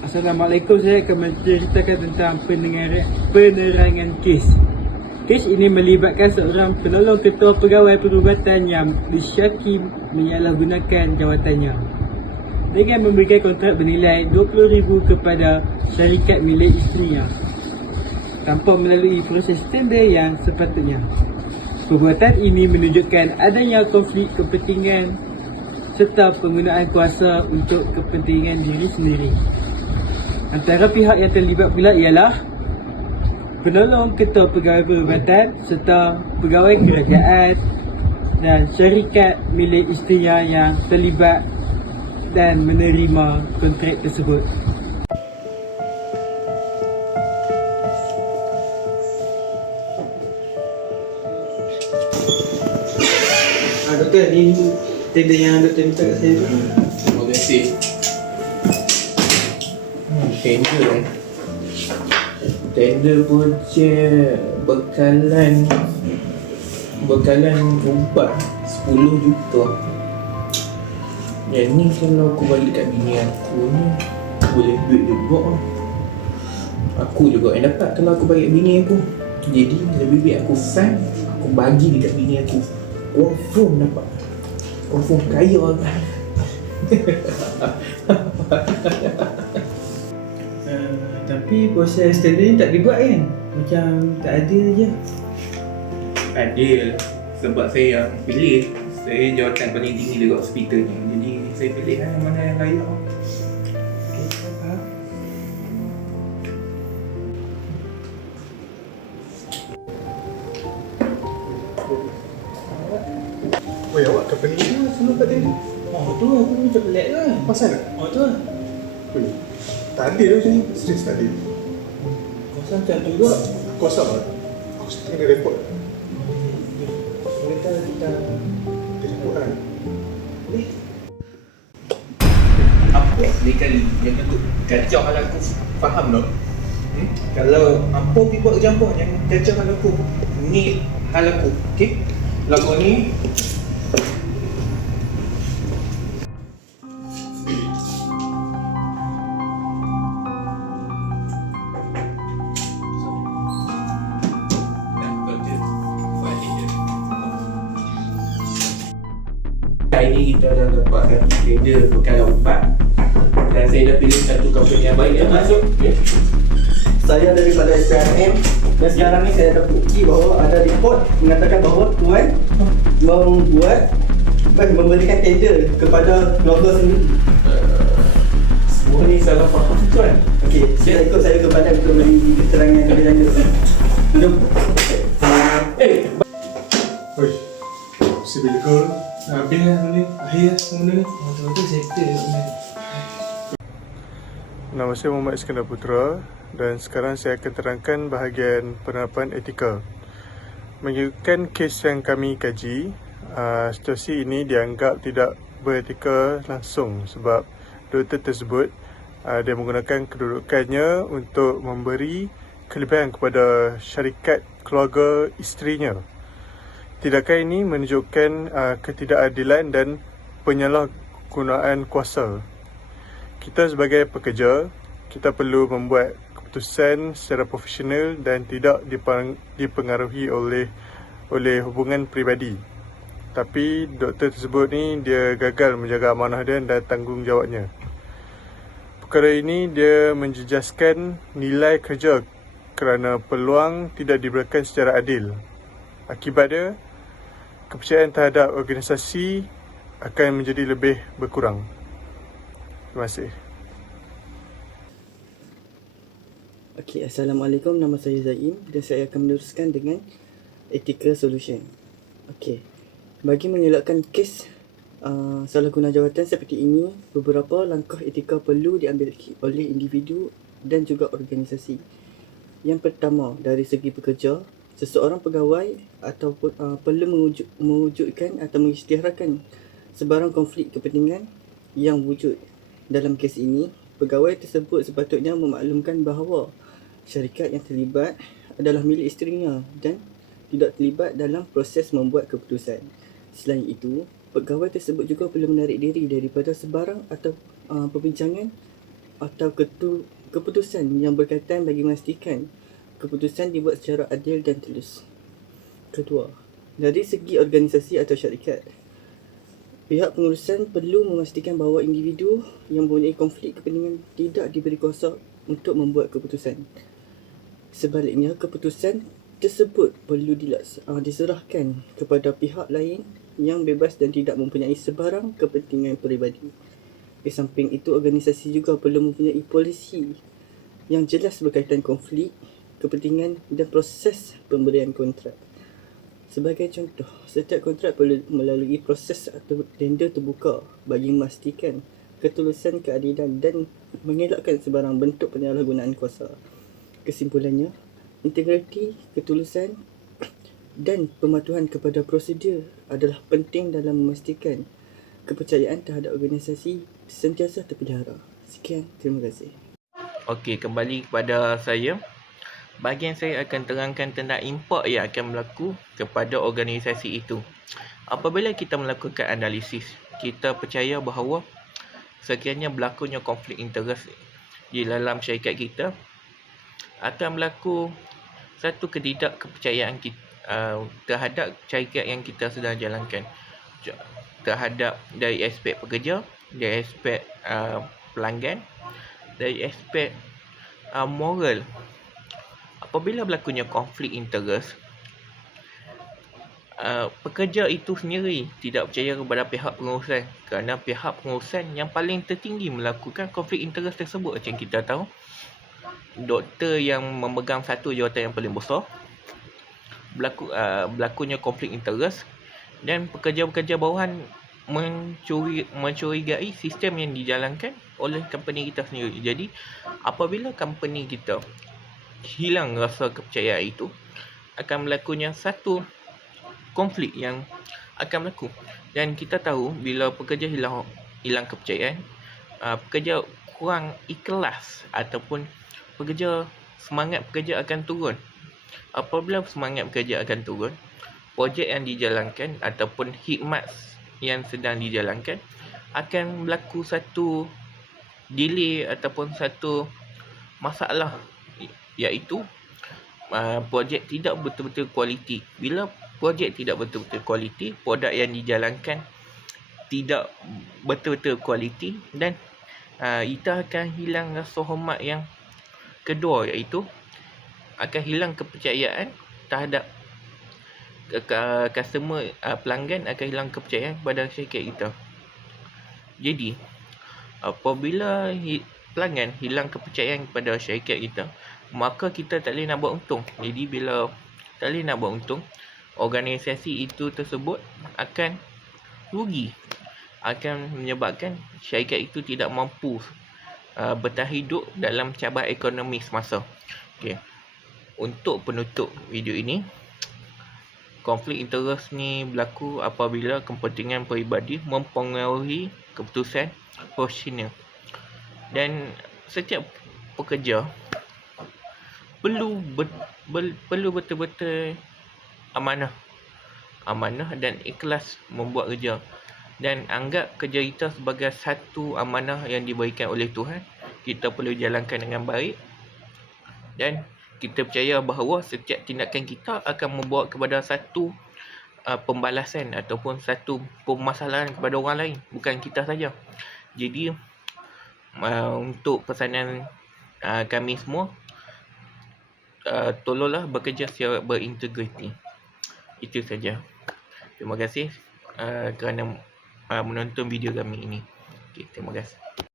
Assalamualaikum, saya akan menceritakan tentang penerangan kes. Kes ini melibatkan seorang penolong ketua pegawai perubatan yang disyaki menyalahgunakan jawatannya dengan memberikan kontrak bernilai RM20,000 kepada syarikat milik isterinya tanpa melalui proses tender yang sepatutnya. Perbuatan ini menunjukkan adanya konflik kepentingan serta penggunaan kuasa untuk kepentingan diri sendiri. Antara pihak yang terlibat pula ialah penolong ketua pegawai perubatan serta pegawai kerajaan dan syarikat milik isterinya yang terlibat dan menerima kontrak tersebut. Doktor, ni tender yang doktor minta kat saya tu. Terima kasih. Tender Tender projek bekalan ubat 10 juta. Yang ni kalau aku bagi dekat bini aku ni boleh duit juga. Aku juga yang dapat kalau aku bagi bini aku. Jadi lebih baik aku sign, aku bagi dekat bini aku. Confirm dapat. Confirm kaya kan. Tapi proses tender ni tak dibuat kan? Macam tak adil je. Adil. Sebab saya yang pilih. Saya jawatan paling tinggi dekat hospital ni. Jadi saya pilih yang mana yang layak. Okay, saya faham. Weh, awak company ni selalu kat tender? Oh tu aku macam pelik kan? Pasal tak? Oh tu lah. Weh, tak adil macam ni. Serius tak adil. Kuasa macam tu juga. Kau asal tak? Aku setengah ada report. Kita Dia report kan? boleh? Apa dia kali yang untuk kacau hal aku faham tak? Kalau apa pergi buat kerja apa yang kacau hal aku, ni hal aku, okey? Lagu ni hari ni kita dah dapat tender bekalan ubat dan saya dah pilih satu company yang baik yang masuk. Okay. Saya daripada SPRM dan sekarang ni saya ada bukti bahawa ada report mengatakan bahawa tuan memberikan tender kepada keluarga sendiri. Semua ni salah faham tuan. Okey, saya ikut saya ke badan untuk beri keterangan lebih lanjut. Jom. Weh, civil call. Habis lah ni. Akhir lah semua ni. Betul-betul settle ni. Nama saya Muhammad Iskandar Putra dan sekarang saya akan terangkan bahagian penerapan etika. Mengikutkan kes yang kami kaji, situasi ini dianggap tidak beretika langsung sebab doktor tersebut dia menggunakan kedudukannya untuk memberi kelebihan kepada syarikat keluarga isterinya. Tindakan ini menunjukkan ketidakadilan dan penyalahgunaan kuasa. Kita sebagai pekerja, kita perlu membuat keputusan secara profesional dan tidak dipengaruhi oleh hubungan peribadi. Tapi doktor tersebut ni dia gagal menjaga amanah dia dan tanggungjawabnya. Perkara ini dia menjejaskan nilai kerja kerana peluang tidak diberikan secara adil. Akibatnya, kepercayaan terhadap organisasi akan menjadi lebih berkurang. Terima kasih. Okey, Assalamualaikum. Nama saya Zaim dan saya akan meneruskan dengan ethical solution. Okey. Bagi mengelakkan kes salah guna jawatan seperti ini, beberapa langkah etika perlu diambil oleh individu dan juga organisasi. Yang pertama, dari segi pekerja, seseorang pegawai ataupun perlu mewujudkan atau mengisytiharkan sebarang konflik kepentingan yang wujud. Dalam kes ini, pegawai tersebut sepatutnya memaklumkan bahawa syarikat yang terlibat adalah milik isterinya dan tidak terlibat dalam proses membuat keputusan. Selain itu, pegawai tersebut juga perlu menarik diri daripada sebarang atau perbincangan atau keputusan yang berkaitan bagi memastikan keputusan dibuat secara adil dan telus. Kedua, dari segi organisasi atau syarikat, pihak pengurusan perlu memastikan bahawa individu yang mempunyai konflik kepentingan tidak diberi kuasa untuk membuat keputusan. Sebaliknya, keputusan tersebut perlu diserahkan kepada pihak lain yang bebas dan tidak mempunyai sebarang kepentingan peribadi. Di samping itu, organisasi juga perlu mempunyai polisi yang jelas berkaitan konflik kepentingan dan proses pemberian kontrak. Sebagai contoh, setiap kontrak perlu melalui proses atau tender terbuka bagi memastikan ketulusan, keadilan dan mengelakkan sebarang bentuk penyalahgunaan kuasa. Kesimpulannya, integriti, ketulusan dan pematuhan kepada prosedur adalah penting dalam memastikan kepercayaan terhadap organisasi sentiasa terpelihara. Sekian, terima kasih. Okey, kembali kepada saya. Bahagian saya akan terangkan tentang impak yang akan berlaku kepada organisasi itu. Apabila kita melakukan analisis, kita percaya bahawa sekiranya berlakunya konflik interest di dalam syarikat kita, akan berlaku satu ketidakkepercayaan kita terhadap syarikat yang kita sedang jalankan, terhadap dari aspek pekerja, dari aspek pelanggan, dari aspek moral. Apabila berlakunya konflik interest, pekerja itu sendiri tidak percaya kepada pihak pengurusan, kerana pihak pengurusan yang paling tertinggi melakukan konflik interest tersebut. Macam kita tahu, doktor yang memegang satu jawatan yang paling besar, berlakunya konflik interest, dan pekerja-pekerja bawahan mencurigai sistem yang dijalankan oleh company kita sendiri. Jadi, apabila company kita hilang rasa kepercayaan itu, akan berlakunya satu konflik yang akan berlaku. Dan kita tahu bila pekerja hilang kepercayaan, pekerja kurang ikhlas ataupun semangat pekerja akan turun. Apabila semangat pekerja akan turun, projek yang dijalankan ataupun khidmat yang sedang dijalankan akan berlaku satu delay ataupun satu masalah, iaitu projek tidak betul-betul kualiti. Bila projek tidak betul-betul kualiti, produk yang dijalankan tidak betul-betul kualiti, dan kita akan hilang rasa hormat yang kedua, iaitu akan hilang kepercayaan terhadap customer, pelanggan akan hilang kepercayaan kepada syarikat kita. Jadi, apabila pelanggan hilang kepercayaan kepada syarikat kita, maka kita tak boleh nak buat untung. Jadi, bila tak boleh nak buat untung, organisasi itu tersebut akan rugi, akan menyebabkan syarikat itu tidak mampu bertahan hidup dalam cabaran ekonomi semasa. Okey. Untuk penutup video ini, konflik interest ni berlaku apabila kepentingan peribadi mempengaruhi keputusan profesional. Dan setiap pekerja perlu betul-betul amanah dan ikhlas membuat kerja, dan anggap kerja kita sebagai satu amanah yang diberikan oleh Tuhan. Kita perlu jalankan dengan baik, dan kita percaya bahawa setiap tindakan kita akan membawa kepada satu pembalasan ataupun satu permasalahan kepada orang lain, bukan kita saja. Jadi, untuk pesanan kami semua, tolonglah bekerja secara berintegriti. Itu saja. Terima kasih kerana menonton video kami ini. Okay, terima kasih.